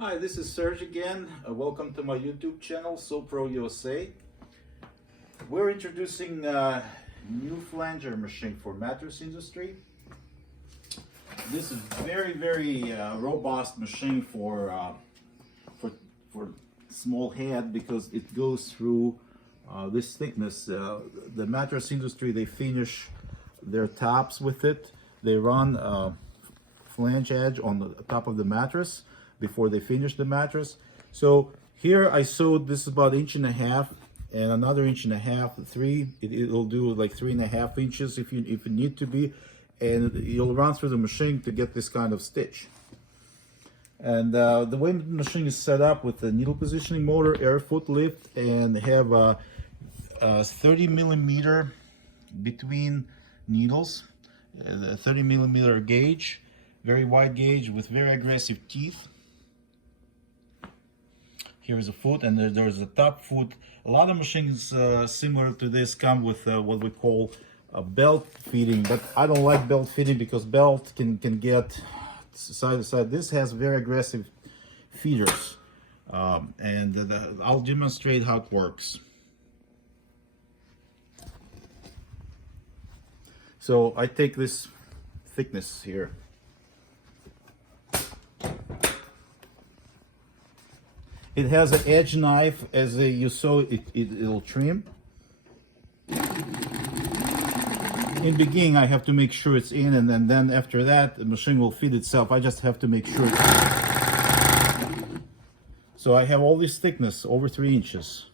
Hi, this is Serge again. Welcome to my YouTube channel, SEWPRO USA. We're introducing a new flanger machine for mattress industry. This is very robust machine for small head because it goes through this thickness. The mattress industry, they finish their tops with it. They run flange edge on the top of the mattress before they finish the mattress. So here I sewed this is about 1.5 inches and another 1.5 inches, three. It'll do like 3.5 inches if you need to be, and you'll run through the machine to get this kind of stitch. And the way the machine is set up with the needle positioning motor, air foot lift, and have a 30 millimeter between needles, a 30 millimeter gauge, very wide gauge with very aggressive teeth. Here is a foot, and there's a top foot. A lot of machines similar to this come with what we call a belt fitting, but I don't like belt fitting because belt can get side to side. This has very aggressive feeders, and I'll demonstrate how it works. So I take this thickness here. It has an edge knife, as you saw, it'll trim. In beginning, I have to make sure it's in, and then after that, the machine will feed itself. I just have to make sure it's in. So I have all this thickness, over 3 inches.